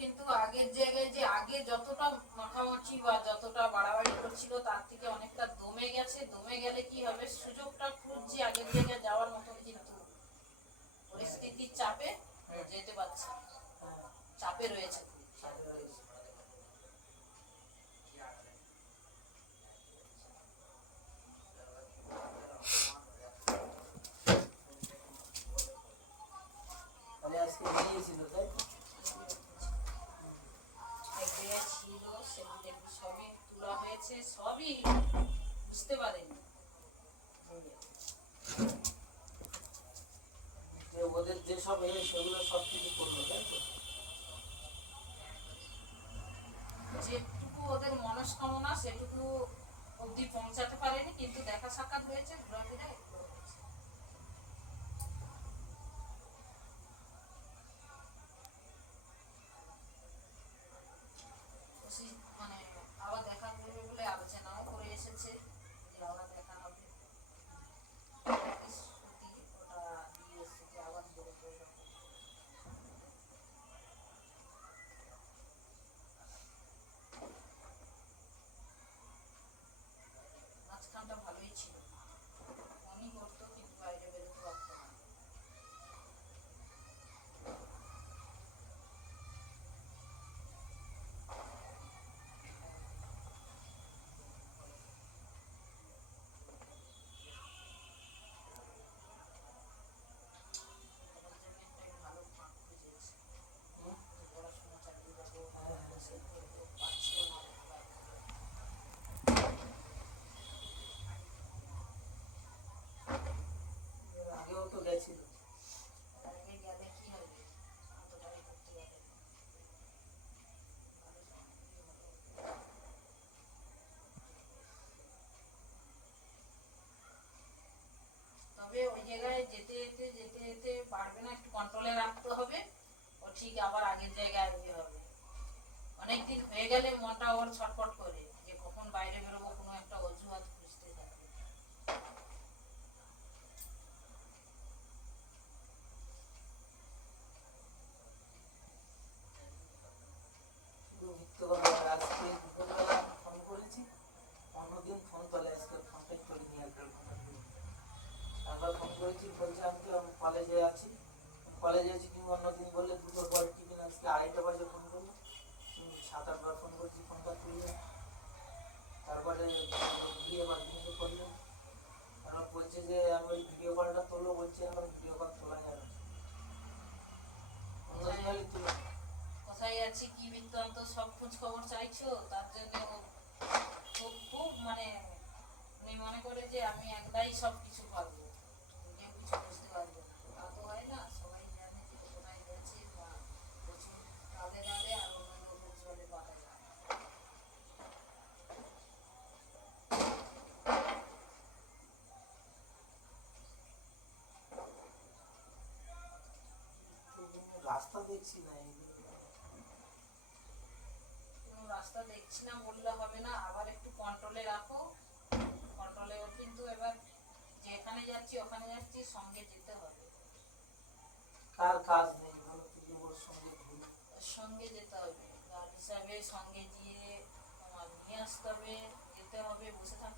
কিন্তু আগের জায়গায় যে আগে যতটা মাখামাখি বা যতটা বাড়াবাড়ি করছিল তার থেকে অনেকটা দমে গেছে। দমে গেলে কি হবে, সুযোগটা খুঁজছি আগের জায়গায় যাওয়ার মতন, কিন্তু পরিস্থিতির চাপে যেতে পারছে না। চাপে রয়েছে। সবই তোলা হয়েছে, সবই বুঝতে পারেনি। ওদের যেসব সেগুলো সব কিছু করলো, তাই তো? যেটুকু ওদের মনস্কামনা সেটুকু অবধি পৌঁছাতে পারেনি, কিন্তু দেখা সাক্ষাৎ হয়েছে, ঘোরাফেরা এগুলো হয়েছে। মানে আবার দেখা করবে বলে আলোচনাও করে এসেছে যে আবার দেখা হবে। ওটা দিয়ে এসেছে যে আবার বলবো। মাঝখানটা ভালোই ছিল, মনই করতো কিন্তু বাইরে বেরোতে পারতো না। ভালো ফাঁক খুঁজেছে, পড়াশোনা চাকরি যাবো পাচ্ছিল না। আগেও তো গেছিল। আগে গেলে কি হবে, এতটাই করতে পারে। তবে ওই জায়গায় যেতে যেতে যেতে যেতে পারবে না, একটু কন্ট্রোলে রাখতে হবে। ও ঠিক আবার আগের জায়গায় ইয়ে হবে। অনেকদিন হয়ে গেলে মনটা ওর ছটফট করে যে কখন বাইরে বেরোবো, কোনো একটা অজুহাত খুঁজতে থাকবে। মিথ্যে কথা বলে। আজকে দুপুরবেলা ফোন করেছি, অন্যদিন ফোন তোলে, আজকে ফোনটাই করিনি। একবার ফোন করেছি, বলছে আমি তো কলেজে আছি। কলেজে আছি কিন্তু অন্যদিন বললে দুটোর পরে টিফিন, আজকে 2:30 বাজে ফোন করলো। 7-8 বার ফোন করছি, ফোনটা তুললো। তারপরে গিয়ে এবার কিন্তু করলো। তারপর বলছে যে আমি ওই ভিডিও কলটা তুললো, বলছে আমার ভিডিও কল তোলা যাবে না। অন্যদিন হলে তুলো। কোথায় আছি কি বৃত্তান্ত সব খোঁজ খবর চাইছো, তার জন্য খুব খুব মানে উনি মনে করে যে আমি একলাই সব কিছু পারবো, কেউ কিছু বুঝতে পারবে না। তা তো হয় না, সবাই জানে যে কোথায় গেছে বা প্রচুর কালে ডালে আর অন্য লোকের জলে পাতা যায়। রাস্তা দেখছি না, কোনো রাস্তা দেখছি না বললে হবে না, আবার একটু কন্ট্রোলে রাখো। কন্ট্রোলে ও কিন্তু এবার যেখানে যাচ্ছি ওখানে যাচ্ছি, সঙ্গে যেতে হবে। কার কাজ নেই বলো, তুমি ওর সঙ্গে ঘুরো। সঙ্গে যেতে হবে, গার্ড হিসাবে সঙ্গে গিয়ে তোমার নিয়ে আসতে হবে, যেতে হবে, বসে থাকতে